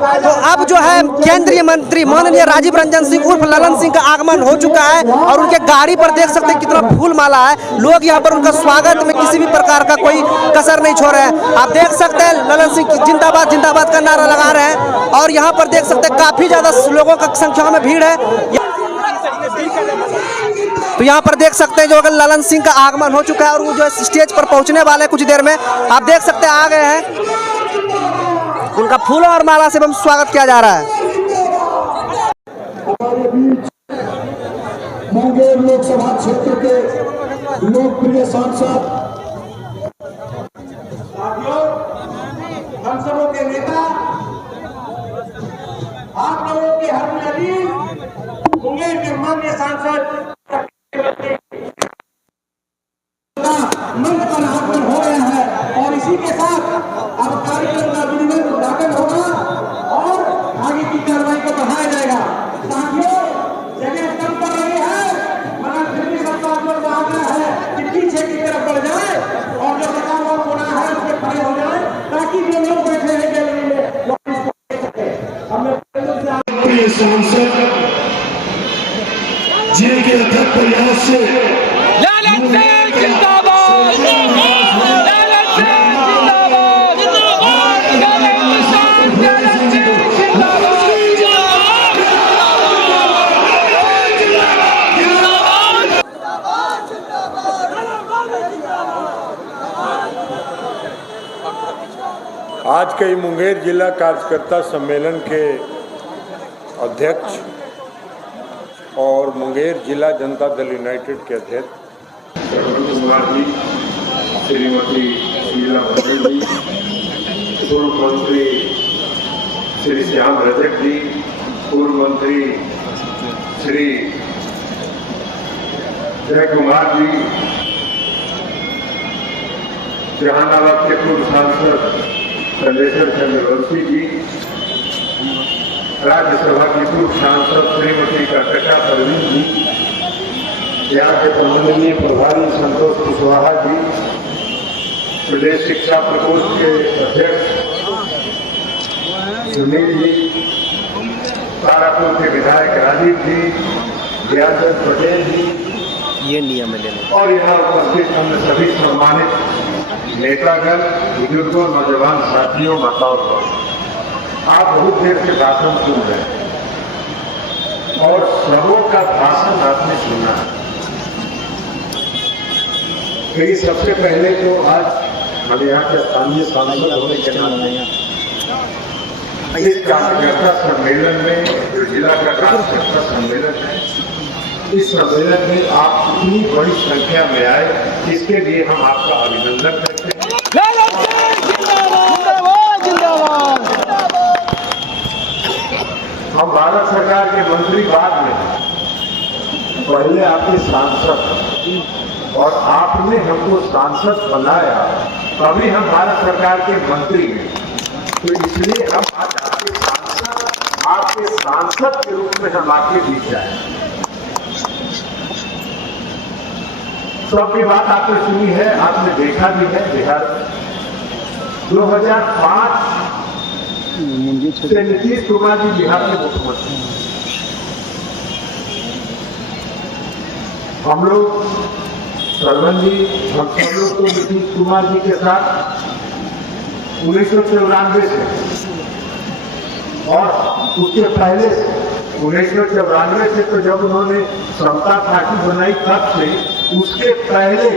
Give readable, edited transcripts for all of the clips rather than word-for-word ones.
तो अब जो है केंद्रीय मंत्री माननीय राजीव रंजन सिंह उर्फ ललन सिंह का आगमन हो चुका है और उनके गाड़ी पर देख सकते हैं कितना फूल माला है। लोग यहाँ पर उनका स्वागत में किसी भी प्रकार का कोई कसर नहीं छोड़ रहे हैं। आप देख सकते हैं ललन सिंह जिंदाबाद जिंदाबाद का नारा लगा रहे हैं और यहाँ पर देख सकते हैं काफी ज्यादा लोगों का संख्या में भीड़ है। तो यहाँ पर देख सकते हैं जो ललन सिंह का आगमन हो चुका है और वो जो है स्टेज पर पहुंचने वाले हैं कुछ देर में। आप देख सकते हैं आ गए हैं, उनका फूलों और माला से हम स्वागत किया जा रहा है। मुंगेर लोकसभा क्षेत्र के लोकप्रिय सांसद हम सबों के नेता, आप लोगों के हरमदिल मुंगेर के माननीय सांसद मंच पर आगमन हो रहा है और इसी के साथ अब कार्यक्रम का विधिवत उद्घाटन होगा और आगे की कार्रवाई को बढ़ाया जाएगा। साथियों, जगह कम पड़ रही है मगर फिर भी सबका आप लोग आग्रह है कि पीछे की तरफ बढ़ जाए और जो बचाव और होना है उसके खड़े हो जाए ताकि जो लोग बैठे हैं गैलरी में वो इसको देख सके। हमने सांसद जिनके अथक प्रयास से आज के मुंगेर जिला कार्यकर्ता सम्मेलन के अध्यक्ष और मुंगेर जिला जनता दल यूनाइटेड के अध्यक्ष कुमार जी, श्रीमती शीला पटेल जी, पूर्व मंत्री श्री श्याम रजक जी, पूर्व मंत्री श्री जय कुमार जी, जहानाबाद के पूर्व सांसद चंद्रेश्वर चंद्रवंशी जी, राज्यसभा की पूर्व सांसद श्रीमती कर्कटा परवीन जी, यहाँ के सम्माननीय प्रभारी संतोष कुशवाहा जी, प्रदेश शिक्षा प्रकोष्ठ के अध्यक्ष सुनील जी, तारापुर के विधायक राजीव जी, ज्ञानचंद पटेल जी, ये नियम है और यहाँ उपस्थित अन्य सभी सम्मानित नेतागण, बुजुर्गों, नौजवान साथियों, माताओं, आप बहुत देर से भाषण सुन रहे हैं और सबों का भाषण आपने सुना है। फिर सबसे पहले तो आज हम यहाँ के स्थानीय सांसद होने के नाते इस कार्यकर्ता सम्मेलन में जो जिला का कार्यकर्ता सम्मेलन है, इस सम्मेलन में आप इतनी बड़ी संख्या में आए, इसके लिए हम आपका अभिनंदन करते हैं। हम भारत सरकार के मंत्री बाद में, पहले आपके सांसद और आपने हमको सांसद बनाया, तभी हम भारत सरकार के मंत्री हैं। तो इसलिए हम आज आपके सांसद के रूप में हम आपके बीच आए। सबकी बात आपने सुनी है, आपने देखा भी है। बिहार 2005 से नीतीश कुमार जी बिहार के मुख्यमंत्री, हम लोग सरवन जी, हम सब लोग तो नीतीश कुमार जी के साथ 1994 से और उसके पहले 1994 से, तो जब उन्होंने समता पार्टी बनाई तब से, उसके पहले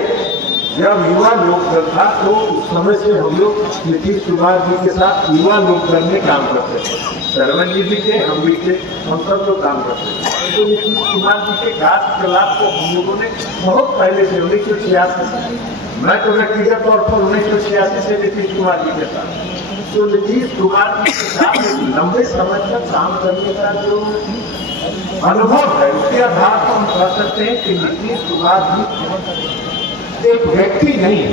जब युवा लोकदल था तो उस समय से हम लोग नीतीश कुमार जी के साथ युवा लोकदल में काम करते थे। सरवन जी भी थे, हम भी थे, हम सब लोग काम करते थे। तो नीतीश कुमार जी के कार्यकलाप को हम लोगों ने बहुत पहले से 1986, मैं तो व्यक्तिगत तौर पर 1986 से नीतीश कुमार जी के साथ, तो नीतीश कुमार जी के साथ लंबे समय तक काम करने का जो अनुभव है, उसके आधार पर हम कह सकते हैं कि नीतीश कुमार जी एक व्यक्ति नहीं है,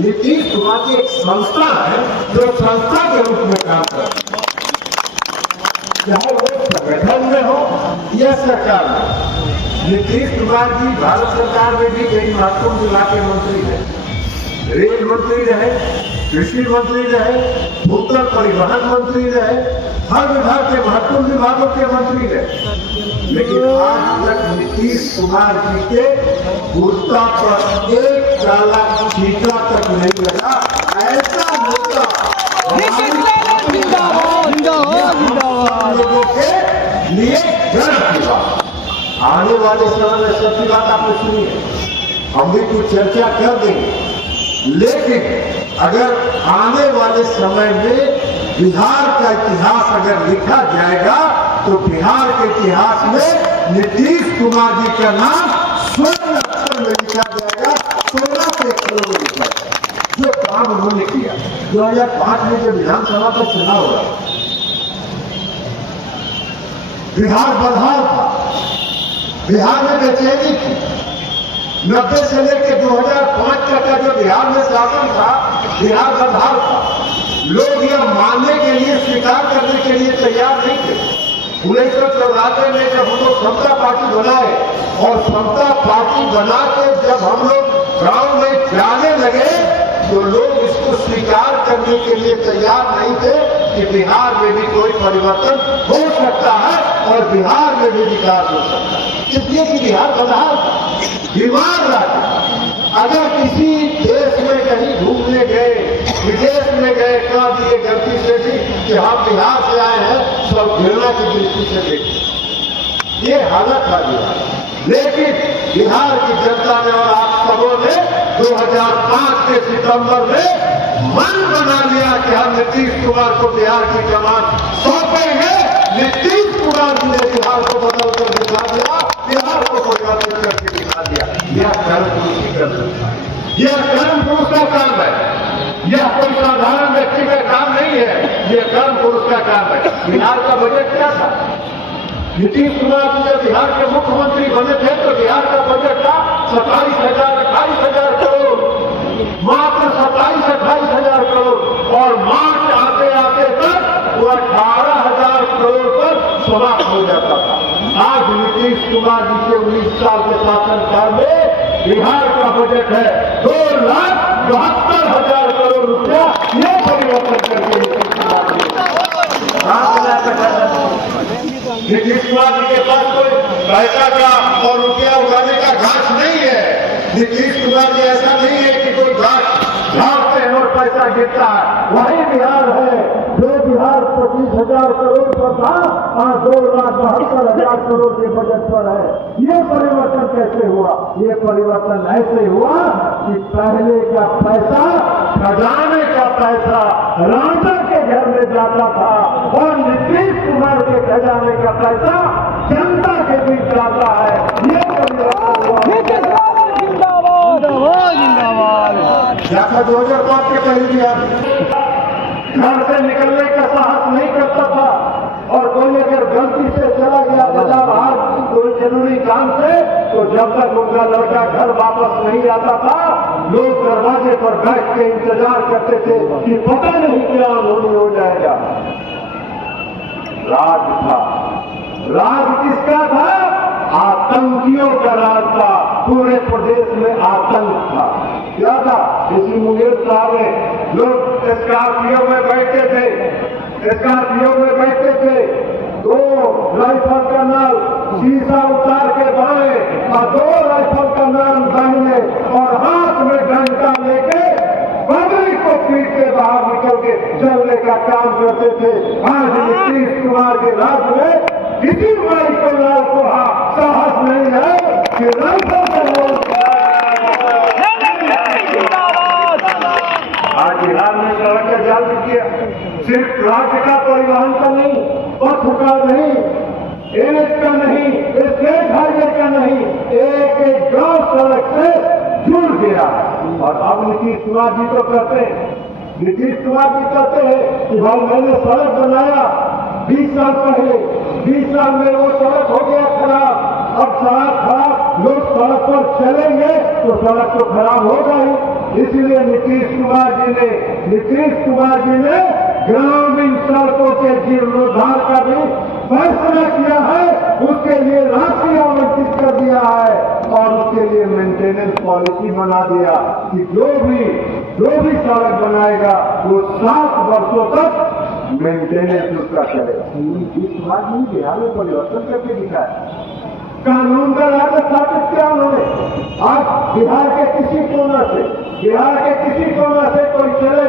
नीतीश कुमार जी एक संस्था है जो संस्था के रूप में काम करती है, चाहे वो संगठन में हो या सरकार में। नीतीश कुमार जी भारत सरकार में भी कई महत्वपूर्ण विभाग के मंत्री रहे, रेल मंत्री रहे, कृषि मंत्री रहे, भूतल परिवहन मंत्री रहे, हर विभाग के महत्वपूर्ण विभागों के मंत्री रहे, लेकिन आज तक नीतीश कुमार जी के कुर्ता पर एक काला छींटा तक नहीं लगा। ऐसा नेता लोगों के लिए गर्व की बात। आने वाले समय में सबकी बात आपने सुनी है, हम भी कुछ चर्चा कर देंगे, लेकिन अगर आने वाले समय में बिहार का इतिहास अगर लिखा जाएगा तो बिहार के इतिहास में नीतीश कुमार जी का नाम स्वर्ण अक्षर में लिखा जाएगा, 16 के अक्षरों में लिखा जाएगा। जो काम उन्होंने किया 2005 में जब विधानसभा का चुनाव हुआ, बिहार बदहाल था, बिहार में बेचैनी थी। 90 से लेकर 2005 तक का जो बिहार में शासन था, बिहार बदहाल था। लोग यह मानने के लिए, स्वीकार करने के लिए तैयार नहीं थे। 1994 में जब हम लोग समता पार्टी बनाए और समता पार्टी बना के जब हम लोग गांव में जाने लगे तो लोग इसको स्वीकार करने के लिए तैयार नहीं थे कि बिहार में भी कोई परिवर्तन हो सकता है और बिहार में भी विकास हो सकता है। इसलिए कि बिहार बदहाल था, बीमार राज्य। अगर किसी देश में कहीं घूमने गए, विदेश में गए, कह दिए गलती से भी कि हम बिहार से आए हैं, सब घृणा की दृष्टि से देखते। ये हालत था बिहार। लेकिन बिहार की जनता ने और आप सबों ने 2005 के सितंबर में मन बना लिया कि हम नीतीश कुमार को बिहार की कमान सौंपेंगे। नीतीश कुमार जी ने बिहार को बदल कर दिखा दिया, बिहार को परिवर्तन करके दिखा दिया। यह कर्म पुरुष की कर सकता है, यह कर्म पुरुष का काम है, यह कोई साधारण व्यक्ति का काम नहीं है, यह कर्म पुरुष का काम है। बिहार का बजट क्या था? नीतीश कुमार जी जब बिहार के मुख्यमंत्री बने थे तो बिहार का बजट था 27,000-28,000 करोड़, मात्र 27,000-28,000 करोड़। और मार्च आते आते तक वो 18,000 करोड़ पर समाप्त हो जाता था। आज नीतीश कुमार जी के 19 साल के शासनकाल में बिहार का बजट है 2,72,000 करोड़ रुपया। ये परिवर्तन करके नीतीश कुमार जी नीतीश कुमार जी के पास कोई पैसा का और रुपया उगाने का घास नहीं है। नीतीश कुमार जी ऐसा नहीं है कि कोई घास झाड़ते हैं और पैसा गिरता है। वही बिहार है जो बिहार 25,000 करोड़ पर था, आज 2,72,000 करोड़ के बजट पर है। ये परिवर्तन कैसे हुआ? ये परिवर्तन ऐसे हुआ कि पहले का पैसा, खजाने का पैसा राजा के घर में जाता था और नीतीश कुमार के खजाने का पैसा जनता के बीच जाता है। ये परिवर्तन हुआ। क्या था 2005 के पहले बिहार घर से निकलने का साहस नहीं करता था और कोई अगर गलती से चला गया बजा बाहर कोई जरूरी काम से, तो जब तक उनका लड़का घर वापस नहीं आता था, लोग दरवाजे पर बैठ के इंतजार करते थे कि पता नहीं क्या अनहोनी हो जाएगा। राज था, राज किसका था? आतंकियों का राज था। पूरे प्रदेश में आतंक था। क्या था? इसी मुंगेर साहब में लोग स्कॉर्पियो में बैठते थे, स्कॉर्पियो में बैठते थे, 2 राइफल का नल शीशा उतार के बाएं और 2 राइफल का नल दाहिने और हाथ में डंडा लेके पब्लिक को पीट के बाहर निकल के चलने का काम करते थे। आज नीतीश कुमार के राज में किसी भाई को लाल को साहस नहीं है कि राइफल आज बिहार में सड़क का जाल किया। सिर्फ राज्य का परिवहन का नहीं, पथ का नहीं, एनएच का नहीं, स्टेट हाईवे का नहीं, एक एक गांव सड़क से जुड़ गया। और अब नीतीश कुमार जी तो कहते हैं, नीतीश कुमार जी कहते हैं कि भाई मैंने सड़क बनाया 20 साल पहले, 20 साल में वो सड़क हो गया खराब। अब सड़क खराब, लोग सड़क पर चलेंगे तो सड़क तो खराब होगा ही। इसलिए नीतीश कुमार जी ने ग्रामीण सड़कों के जीर्णोद्धार का भी फैसला किया है। उसके लिए राशि आवंटित कर दिया है और उसके लिए मेंटेनेंस पॉलिसी बना दिया कि जो भी जो भी सड़क बनाएगा वो 7 वर्षों तक मेंटेनेंस उसका चलेगा। इस बात में बिहार में परिवर्तन करके दिखाया, कानून का राज स्थापित किया उन्होंने। आज बिहार के किसी कोना से कोई चले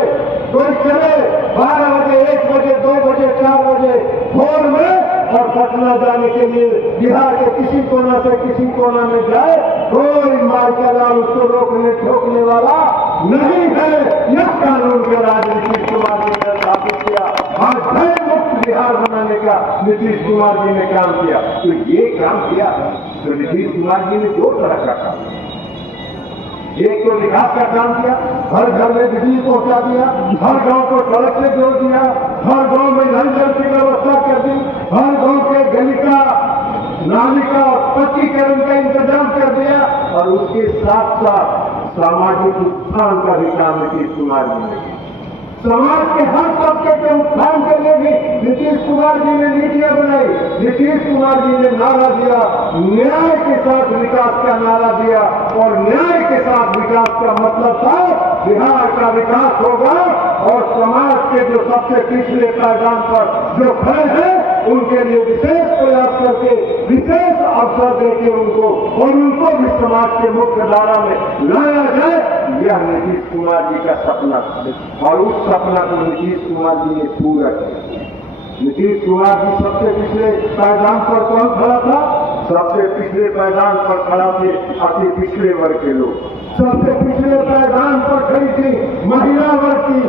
12 बजे, 1 बजे, 2 बजे, 4 बजे भोर में और पटना जाने के लिए बिहार के किसी कोना से किसी कोना में जाए, कोई मार्केलाल उसको रोकने ठोकने वाला नहीं है। यह कानून का राज नीतीश कुमार जी ने स्थापित किया। आज भय मुक्त बिहार बनाने का नीतीश कुमार जी ने काम किया। तो ये काम किया तो नीतीश कुमार जी ने 2 तरह का काम किया। एक तो विकास का काम किया, हर घर में बिजली पहुंचा दिया, हर गांव को सड़क से जोड़ दिया, हर गांव में नल जल की व्यवस्था कर दी, हर गांव के गली का, नाली का और पक्कीकरण का इंतजाम कर दिया। और उसके साथ साथ सामाजिक उत्थान का भी काम नीतीश कुमार जी ने किया। समाज के हर तबके के उत्थान के लिए भी नीतीश कुमार जी ने नीतियां बनाई। नीतीश कुमार जी ने नारा दिया, न्याय के साथ विकास का नारा दिया। और न्याय के साथ विकास का मतलब था बिहार का विकास होगा और समाज के जो सबसे पिछले पायदान पर जो खड़े हैं उनके लिए विशेष प्रयास करके विशेष अवसर देके उनको भी समाज के मुख्य धारा में लाया जाए। यह नीतीश कुमार जी का सपना था और उस सपना को नीतीश कुमार जी ने पूरा किया। नीतीश कुमार जी सबसे पिछले पायदान पर कौन खड़ा था? सबसे पिछले पायदान पर खड़ा थे अति पिछड़े वर्ग के लोग। सबसे पिछले पायदान पर खड़ी थी महिला वर्ग की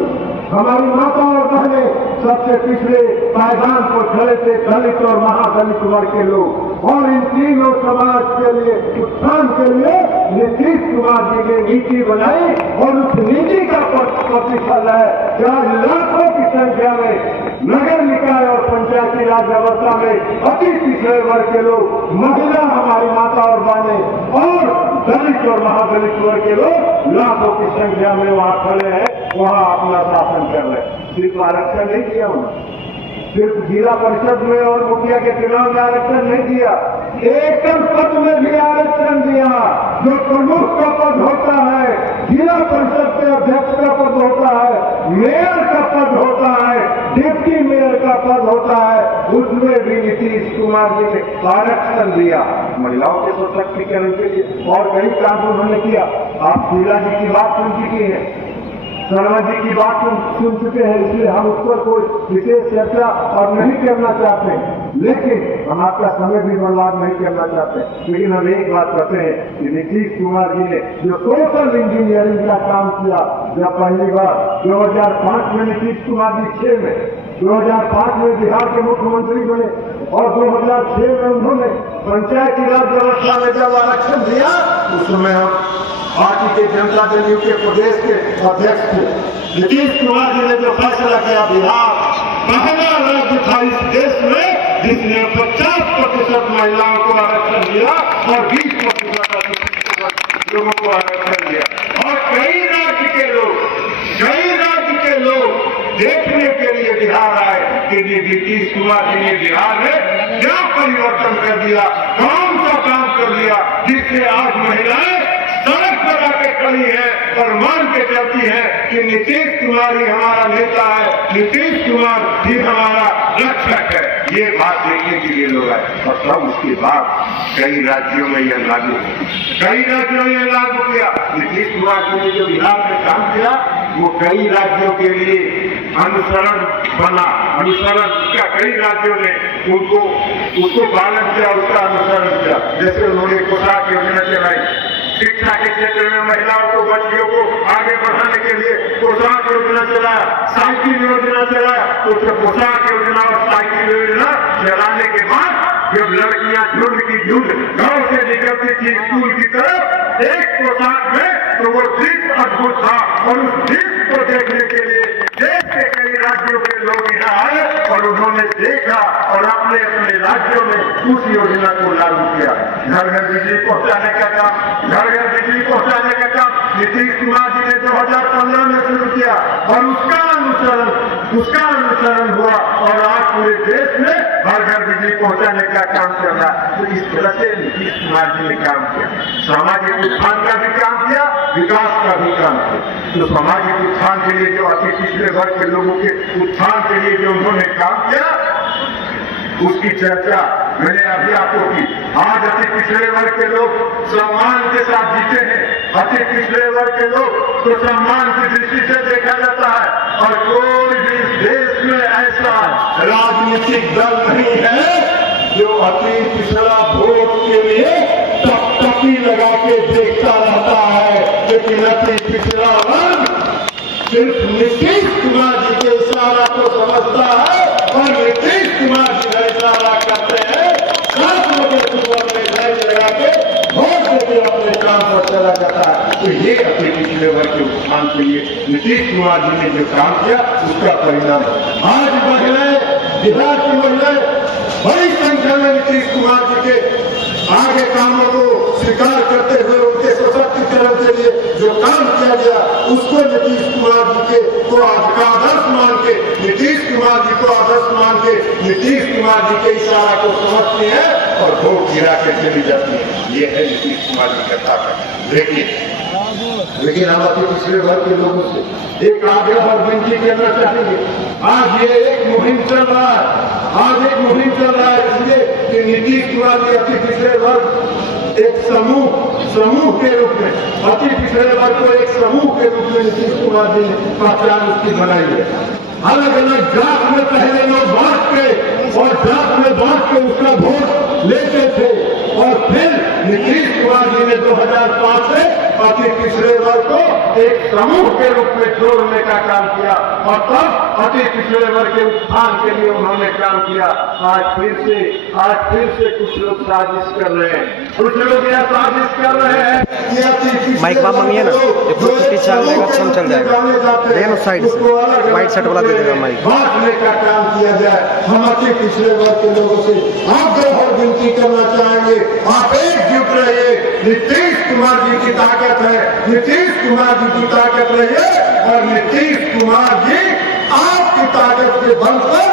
हमारी माता और बहनें। सबसे पिछले पायदान पर खड़े थे दलित और महादलित वर्ग के लोग। और इन तीनों समाज के लिए उत्थान के लिए नीतीश कुमार जी ने नीति बनाई और उस नीति का प्रतिफल है कि आज लाखों की संख्या में नगर निकाय और पंचायती राज व्यवस्था में अति पिछड़े वर्ग के लोग, महिला हमारी माता और बहनें और दलित और महादलित वर्ग के लोग लाखों की संख्या में वहां खड़े हैं, वहां अपना शासन कर रहे हैं। सिर्फ आरक्षण नहीं किया उन्होंने, सिर्फ जिला परिषद में और मुखिया के चुनाव में आरक्षण नहीं दिया, एकल पद में भी आरक्षण दिया। जो प्रमुख का पद होता है, जिला परिषद के अध्यक्ष का पद होता है, मेयर का पद होता है, डिप्टी मेयर का पद होता है, उसमें भी नीतीश कुमार जी ने आरक्षण दिया महिलाओं के सशक्तिकरण के लिए। और कई काम उन्होंने किया। आप शीला जी की बात सुन चुकी है, शर्मा जी की बात सुन चुके हैं, इसलिए हम उस पर कोई विशेष चर्चा और नहीं करना चाहते। लेकिन हम आपका समय भी बर्बाद नहीं करना चाहते। लेकिन हम एक बात कहते हैं कि नीतीश कुमार जी ने जो सोशल इंजीनियरिंग का काम किया, जब पहली बार 2005 में नीतीश कुमार जी 6 में 2005 में बिहार के मुख्यमंत्री बने और 2006 में उन्होंने पंचायती राज व्यवस्था में जब आरक्षण दिया, उस समय हम पार्टी के जनता दल यू के प्रदेश के अध्यक्ष थे। नीतीश कुमार जी ने जो फैसला किया, बिहार पहला राज्य था इस देश में जिसने 50% महिलाओं को आरक्षण दिया और 20% लोगों को आरक्षण दिया। और कई राज्य के लोग देखने के लिए बिहार आए कि नीतीश कुमार जी ने बिहार में क्या परिवर्तन कर दिया, कौन सा काम कर दिया जिससे आज महिलाएं सड़क पर आके खड़ी है और मान के चलती है कि नीतीश कुमार ही हमारा नेता है, नीतीश कुमार ही हमारा रक्षक है। ये बात देखने के लिए लोग आए। और तब उसके बाद कई राज्यों में यह लागू किया। नीतीश कुमार जी ने जो बिहार में काम किया वो कई राज्यों के लिए अनुसरण बना। अनुसरण किया कई राज्यों ने, उसको पालन किया, उसका अनुसरण किया। जैसे उन्होंने पोशाक योजना चलाई, शिक्षा के क्षेत्र में महिलाओं को, बच्चियों को आगे बढ़ाने के लिए पोशाक योजना चलाया, साइकिल योजना चलाया। तो पोशाक योजना और साइकिल योजना चलाने के बाद जब लड़कियां झुंड की झुंड गांव से निकलती थी स्कूल की तरफ एक पोशाक में, तो वो दृश्य अद्भुत था। और उस दृश्य को देखने के लिए देश के कई राज्यों के लोग यहाँ आए और उन्होंने देखा और अपने अपने राज्यों में उस योजना को लागू किया। घर घर बिजली पहुंचाने का काम नीतीश कुमार जी ने 2015 में शुरू किया और उसका अनुसरण हुआ और आज पूरे देश में घर घर बिजली पहुंचाने का काम चल रहा है। तो इस तरह से नीतीश कुमार जी ने काम किया, सामाजिक उत्थान का भी काम किया, विकास का भी काम किया। तो सामाजिक उत्थान के लिए जो अति पिछड़े वर्ग के लोगों के उत्थान के लिए जो उन्होंने काम किया, उसकी चर्चा मैंने अभी आपको की। आज अति पिछड़े वर्ग के लोग सम्मान के साथ जीते हैं। अति पिछड़े वर्ग के लोग तो सम्मान की दृष्टि से देखा जाता है, और कोई भी इस देश में ऐसा राजनीतिक दल नहीं है जो अति पिछड़ा वोट के लिए टकटकी लगा के देखता रहता है। लेकिन अति पिछड़ा वर्ग सिर्फ नीतीश कुमार जी के इशारा को समझता है, और नीतीश कुमार जी का इशारा करते हैं, साथ में अपने लाइन लगा के वोट देके अपने काम पर चला जाता है। तो ये अपने पिछले वर्ग के उत्थान के लिए नीतीश कुमार जी ने जो काम किया, उसका परिणाम आज महिलाएं, बिहार की महिलाएं बड़ी संख्या में नीतीश कुमार जी के आगे कामों को स्वीकार करते हुए उनके सशक्तिकरण के लिए जो काम किया गया, उसको नीतीश कुमार जी के को आदर्श मान के, नीतीश कुमार जी को आदर्श मान के, नीतीश कुमार जी के इशारा को समझती है और वोट गिरा के चली जाती है। ये है नीतीश कुमार जी का ताकत। लेकिन हम अति पिछड़े वर्ग के लोगों से एक आग्रह और विनती करना चाहेंगे। आज ये एक मुहिम चल रहा है, आज एक मुहिम चल रहा है, इसलिए कि नीतीश कुमार जी अति पिछड़े वर्ग एक समूह के रूप में, अति पिछड़े वर्ग को एक समूह के रूप में नीतीश कुमार जी ने पहचान उसकी बनाई है। अलग अलग जात में पहले लोग बांट के, और जात में बांट के उसका वोट लेते थे, और फिर नीतीश कुमार जी ने 2005 से अति पिछड़े वर्ग को एक समूह के रूप में जोड़ने का काम किया, और तब अति पिछड़े वर्ग के उत्थान के लिए उन्होंने काम किया। आज फिर से कुछ लोग साजिश कर रहे हैं, कुछ लोग यह साजिश कर रहे हैं कि अति पिछड़े माइक बाप मंगिए ना, जो पीछे चल जाएगा सब चल जाएगा, लेकिन उस साइड से वाइट शर्ट वाला दे देगा माइक। बांटने का काम किया जाए। हम अति पिछड़े वर्ग के लोगों से आग्रह और विनती करना चाहेंगे, आप एकजुट रहिए। नीतीश कुमार जी की ताकत है, नीतीश कुमार जी की ताकत रहिए, और नीतीश कुमार जी आपकी ताकत के बल पर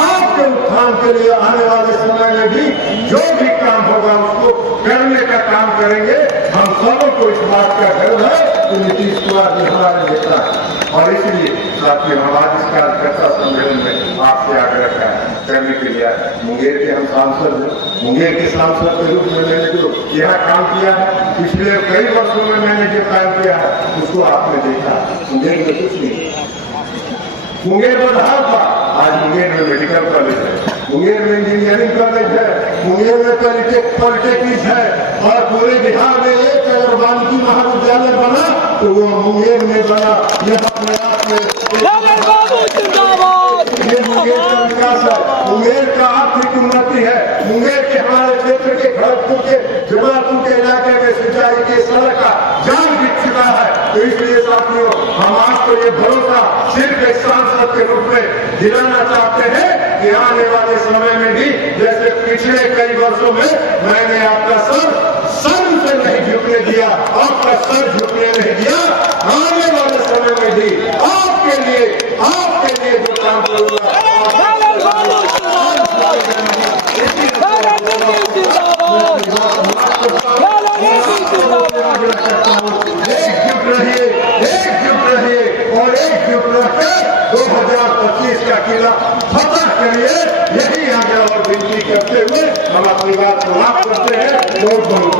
आपके उत्थान के लिए आने वाले समय में भी जो भी काम होगा उसको करने का काम करेंगे। हम सबों को इस बात का गर्व है कि नीतीश कुमार जी हमारे नेता है, और इसलिए साथियों हम आज इस कार्यकर्ता सम्मेलन में आपसे आग्रह करने के लिए मुंगेर के हम सांसद हैं। मुंगेर के सांसद के रूप में मैंने जो यहाँ काम किया है, पिछले कई वर्षों में मैंने जो काम किया है, उसको आपने देखा। मुंगेर में कुछ नहीं, मुंगेर में रहा था, आज मुंगेर में मेडिकल कॉलेज है, मुंगेर में इंजीनियरिंग कॉलेज है, मुंगेर में पॉलिटेक्निक है, और पूरे बिहार में एक अगर वानिकी महाविद्यालय बना तो वो मुंगेर में बना। यह अपने आप में ये मुंगेर का विकास है, मुंगेर का आर्थिक उन्नति है। मुंगेर के हमारे क्षेत्र के खड़गपुर के जमालपुर के इलाके में सिंचाई के सड़क का जाल बिछ चुका है। तो इसलिए साथियों हम आपको ये भरोसा सिर्फ एक सांसद के रूप में दिलाना चाहते हैं कि आने वाले समय में भी, जैसे पिछले कई वर्षों में मैंने आपका सर से नहीं झुकने दिया, आपका सर झुकने नहीं दिया, आने वाले समय में भी आपके लिए जो काम करूंगा एकजुट रहिए और एकजुट रहकर 2025 का किला फतह करिए। यही आगे और विनती करते हुए हम अपनी बात समाप्त करते हैं। बहुत बहुत